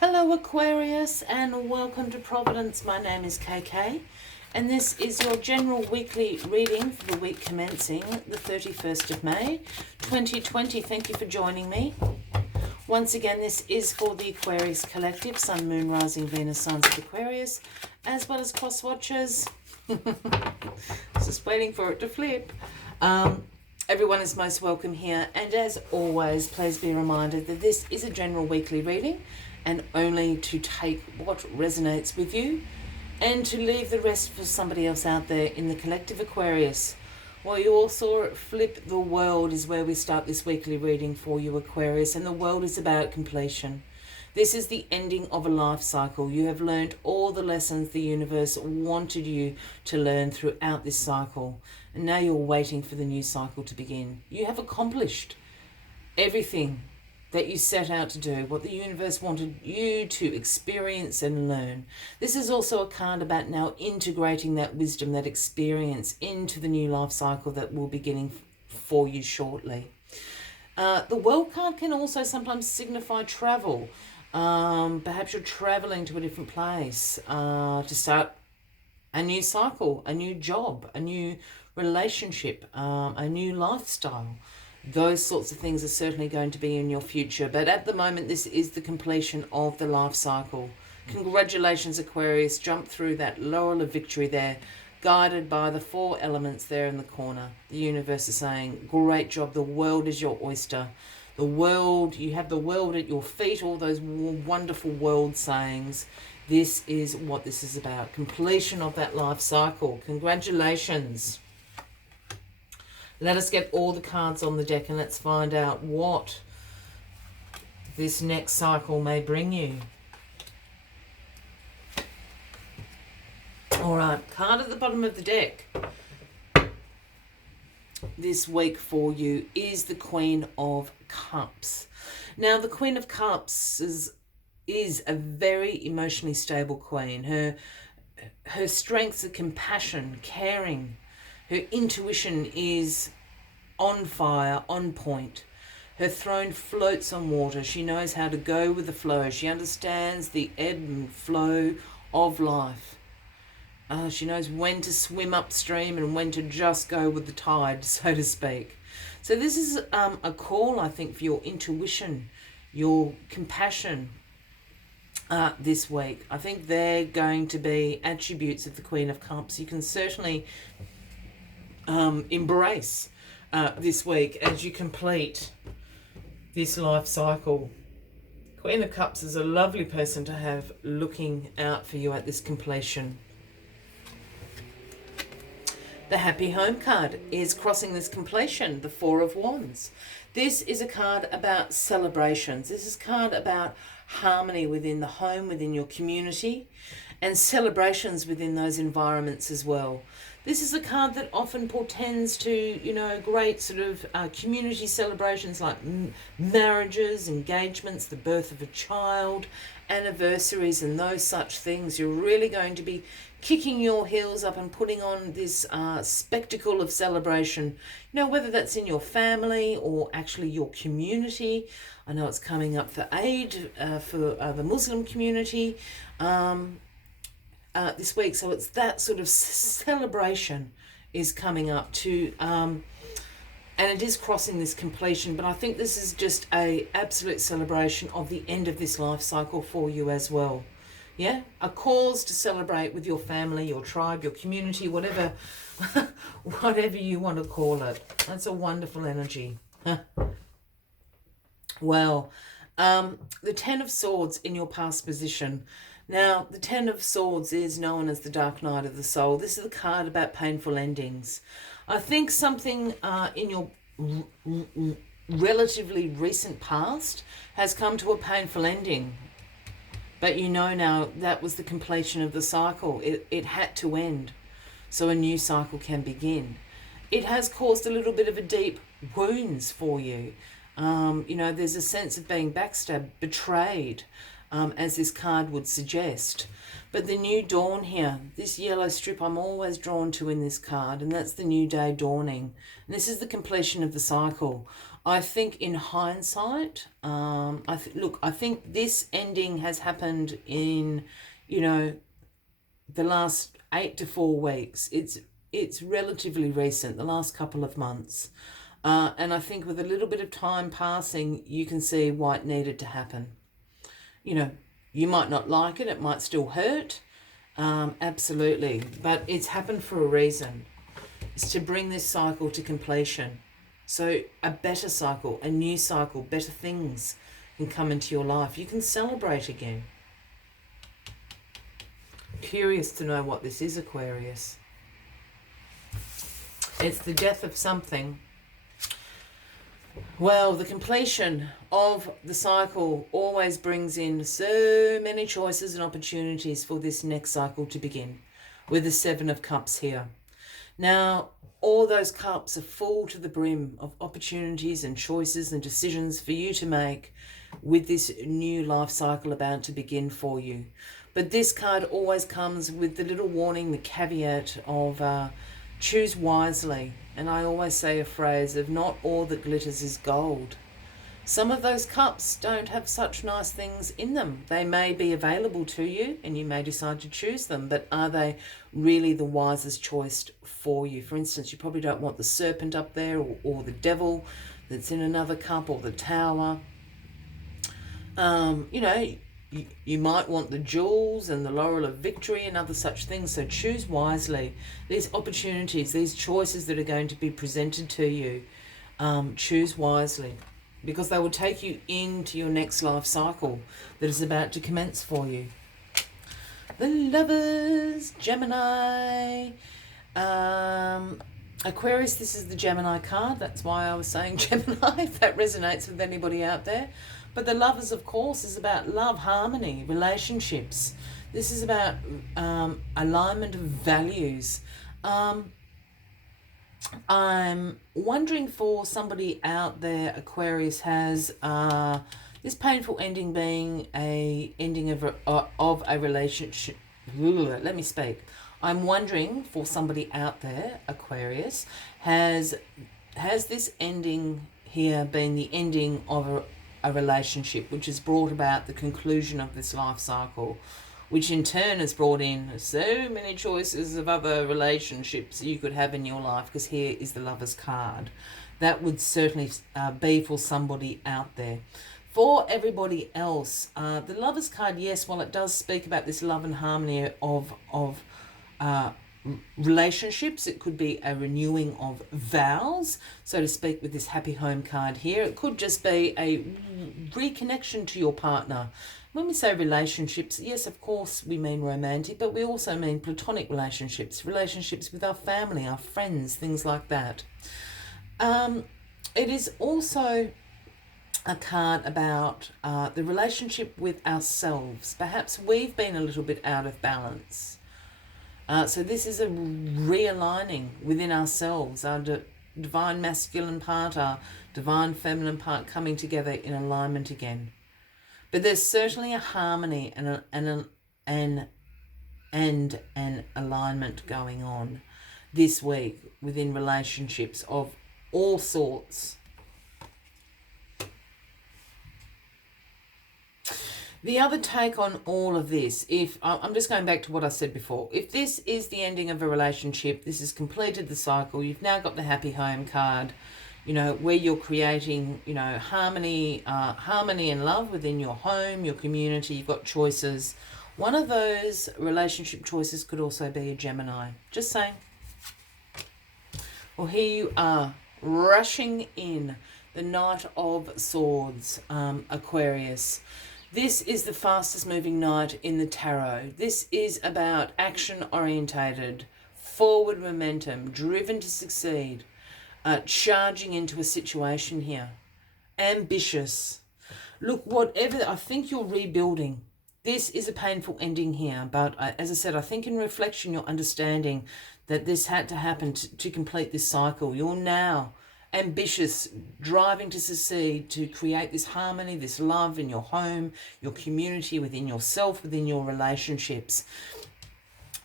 Hello Aquarius and welcome to Providence. My name is KK and this is your general weekly reading for the week commencing the 31st of May 2020. Thank you for joining me. Once again, this is for the Aquarius Collective, Sun, Moon, Rising, Venus, Signs of Aquarius, as well as cross watchers. Just waiting for it to flip. Everyone is most welcome here, and as always, please be reminded that this is a general weekly reading and only to take what resonates with you and to leave the rest for somebody else out there in the collective Aquarius. Well, you all saw it flip. The world is where we start this weekly reading for you, Aquarius, and the world is about completion. This is the ending of a life cycle. You have learned all the lessons the universe wanted you to learn throughout this cycle. And now you're waiting for the new cycle to begin. You have accomplished everything that you set out to do, what the universe wanted you to experience and learn. This is also a card about now integrating that wisdom, that experience into the new life cycle that will be beginning for you shortly. The World card can also sometimes signify travel. Perhaps you're traveling to a different place to start a new cycle, a new job, a new relationship, a new lifestyle. Those sorts of things are certainly going to be in your future. But at the moment, this is the completion of the life cycle. Congratulations, Aquarius. Jump through that laurel of victory there, guided by the four elements there in the corner. The universe is saying, great job. The world is your oyster. The world, you have the world at your feet, all those wonderful world sayings. This is what this is about. Completion of that life cycle. Congratulations. Let us get all the cards on the deck and let's find out what this next cycle may bring you. All right, card at the bottom of the deck this week for you is the Queen of Cups. Now, the Queen of Cups is a very emotionally stable queen. Her strengths are compassion, caring. Her intuition is on fire, on point. Her throne floats on water. She knows how to go with the flow. She understands the ebb and flow of life. She knows when to swim upstream and when to just go with the tide, so to speak. So this is a call, I think, for your intuition, your compassion this week. I think they're going to be attributes of the Queen of Cups. You can certainly embrace this week as you complete this life cycle. Queen of Cups is a lovely person to have looking out for you at this completion. The Happy Home card is crossing this completion, the Four of Wands. This is a card about celebrations. This is a card about harmony within the home, within your community, and celebrations within those environments as well. This is a card that often portends to, great sort of community celebrations like marriages, engagements, the birth of a child, anniversaries and those such things. You're really going to be kicking your heels up and putting on this spectacle of celebration, whether that's in your family or actually your community. I know it's coming up for Eid for the Muslim community this week, so it's that sort of celebration is coming up to and it is crossing this completion, but I think this is just a absolute celebration of the end of this life cycle for you as well. Yeah, a cause to celebrate with your family, your tribe, your community, whatever whatever you want to call it. That's a wonderful energy. Well, the Ten of Swords in your past position. Now, the Ten of Swords is known as the Dark Night of the Soul. This is a card about painful endings. I think something in your relatively recent past has come to a painful ending. But now that was the completion of the cycle. It had to end so a new cycle can begin. It has caused a little bit of a deep wounds for you. There's a sense of being backstabbed, betrayed, as this card would suggest. But the new dawn here, this yellow strip I'm always drawn to in this card, and that's the new day dawning. And this is the completion of the cycle. I think in hindsight, I think this ending has happened in, you know, the last 8 to 4 weeks. It's relatively recent, the last couple of months. And I think with a little bit of time passing, you can see why it needed to happen. You know, you might not like it, it might still hurt, absolutely, but it's happened for a reason. It's to bring this cycle to completion. So a better cycle, a new cycle, better things can come into your life. You can celebrate again. Curious to know what this is, Aquarius. It's the death of something. Well, the completion of the cycle always brings in so many choices and opportunities for this next cycle to begin, with the Seven of Cups here. Now, all those cups are full to the brim of opportunities and choices and decisions for you to make with this new life cycle about to begin for you. But this card always comes with the little warning, the caveat of choose wisely. And I always say a phrase of not all that glitters is gold. Some of those cups don't have such nice things in them. They may be available to you and you may decide to choose them, but are they really the wisest choice for you? For instance, you probably don't want the serpent up there, or the devil that's in another cup, or the tower. You know, you might want the jewels and the laurel of victory and other such things. So choose wisely. These opportunities, these choices that are going to be presented to you, choose wisely, because they will take you into your next life cycle that is about to commence for you. The Lovers, Gemini, Aquarius, this is the Gemini card. That's why I was saying Gemini, if that resonates with anybody out there. But the Lovers, of course, is about love, harmony, relationships. This is about alignment of values. I'm wondering for somebody out there, Aquarius, has this painful ending being a ending of a relationship. Let me speak. I'm wondering for somebody out there, Aquarius, has this ending here been the ending of a relationship, which has brought about the conclusion of this life cycle, which in turn has brought in so many choices of other relationships you could have in your life, because here is the Lovers card. That would certainly be for somebody out there. For everybody else, the Lovers card, yes, while it does speak about this love and harmony of relationships, it could be a renewing of vows, so to speak, with this Happy Home card here. It could just be a reconnection to your partner. When we say relationships, yes, of course, we mean romantic, but we also mean platonic relationships, relationships with our family, our friends, things like that. It is also a card about the relationship with ourselves. Perhaps we've been a little bit out of balance. So this is a realigning within ourselves, our divine masculine part, our divine feminine part coming together in alignment again. But there's certainly a harmony and an alignment going on this week within relationships of all sorts. The other take on all of this, if I'm just going back to what I said before, if this is the ending of a relationship, this has completed the cycle, you've now got the Happy Home card, you know, where you're creating, you know, harmony and love within your home, your community, you've got choices. One of those relationship choices could also be a Gemini. Just saying. Well, here you are, rushing in, the Knight of Swords, Aquarius. This is the fastest moving knight in the tarot. This is about action orientated, forward momentum, driven to succeed, charging into a situation here, ambitious. Look, whatever, I think you're rebuilding. This is a painful ending here, but as I said, I think in reflection you're understanding that this had to happen to complete this cycle. You're now ambitious, driving to succeed, to create this harmony, this love in your home, your community, within yourself, within your relationships.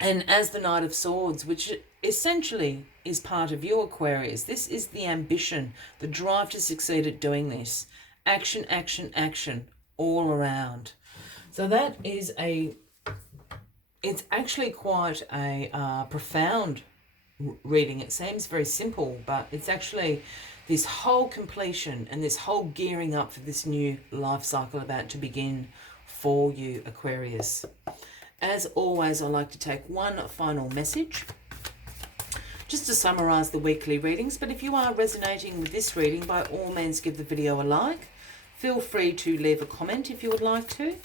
And as the Knight of Swords, which essentially is part of you, Aquarius. This is the ambition, the drive to succeed at doing this. Action, action, action, all around. So that is it's actually quite a profound reading. It seems very simple, but it's actually this whole completion and this whole gearing up for this new life cycle about to begin for you, Aquarius. As always, I like to take one final message just to summarize the weekly readings. But if you are resonating with this reading, by all means give the video a like. Feel free to leave a comment if you would like to.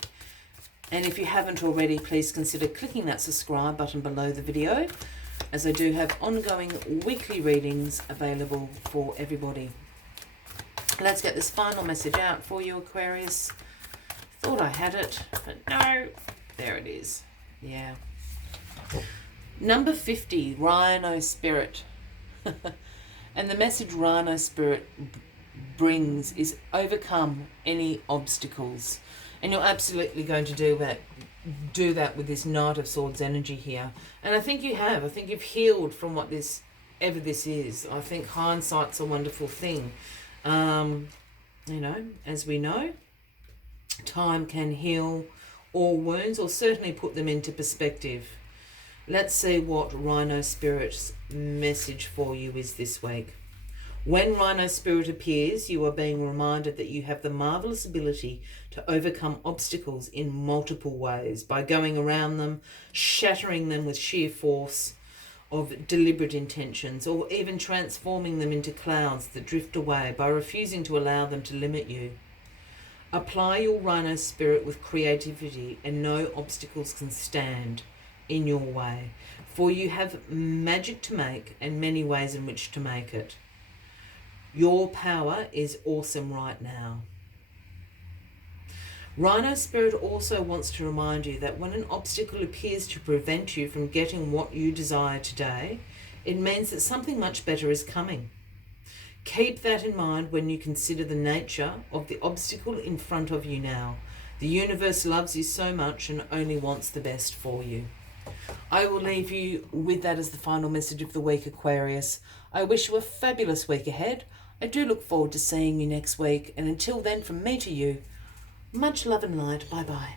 And if you haven't already, please consider clicking that subscribe button below the video, as I do have ongoing weekly readings available for everybody. Let's get this final message out for you, Aquarius. Thought I had it, but no. There it is. Yeah. Number 50, Rhino Spirit. And the message Rhino Spirit brings is overcome any obstacles. And you're absolutely going to do that with this Knight of Swords energy here. And I think you have. I think you've healed from whatever this is. I think hindsight's a wonderful thing. You know, as we know, time can heal all wounds, or certainly put them into perspective. Let's see what Rhino Spirit's message for you is this week. When Rhino Spirit appears, you are being reminded that you have the marvelous ability to overcome obstacles in multiple ways by going around them, shattering them with sheer force of deliberate intentions, or even transforming them into clouds that drift away by refusing to allow them to limit you. Apply your Rhino Spirit with creativity, and no obstacles can stand in your way, for you have magic to make and many ways in which to make it. Your power is awesome right now. Rhino Spirit also wants to remind you that when an obstacle appears to prevent you from getting what you desire today, it means that something much better is coming. Keep that in mind when you consider the nature of the obstacle in front of you now. The universe loves you so much and only wants the best for you. I will leave you with that as the final message of the week, Aquarius. I wish you a fabulous week ahead. I do look forward to seeing you next week. And until then, from me to you, much love and light. Bye-bye.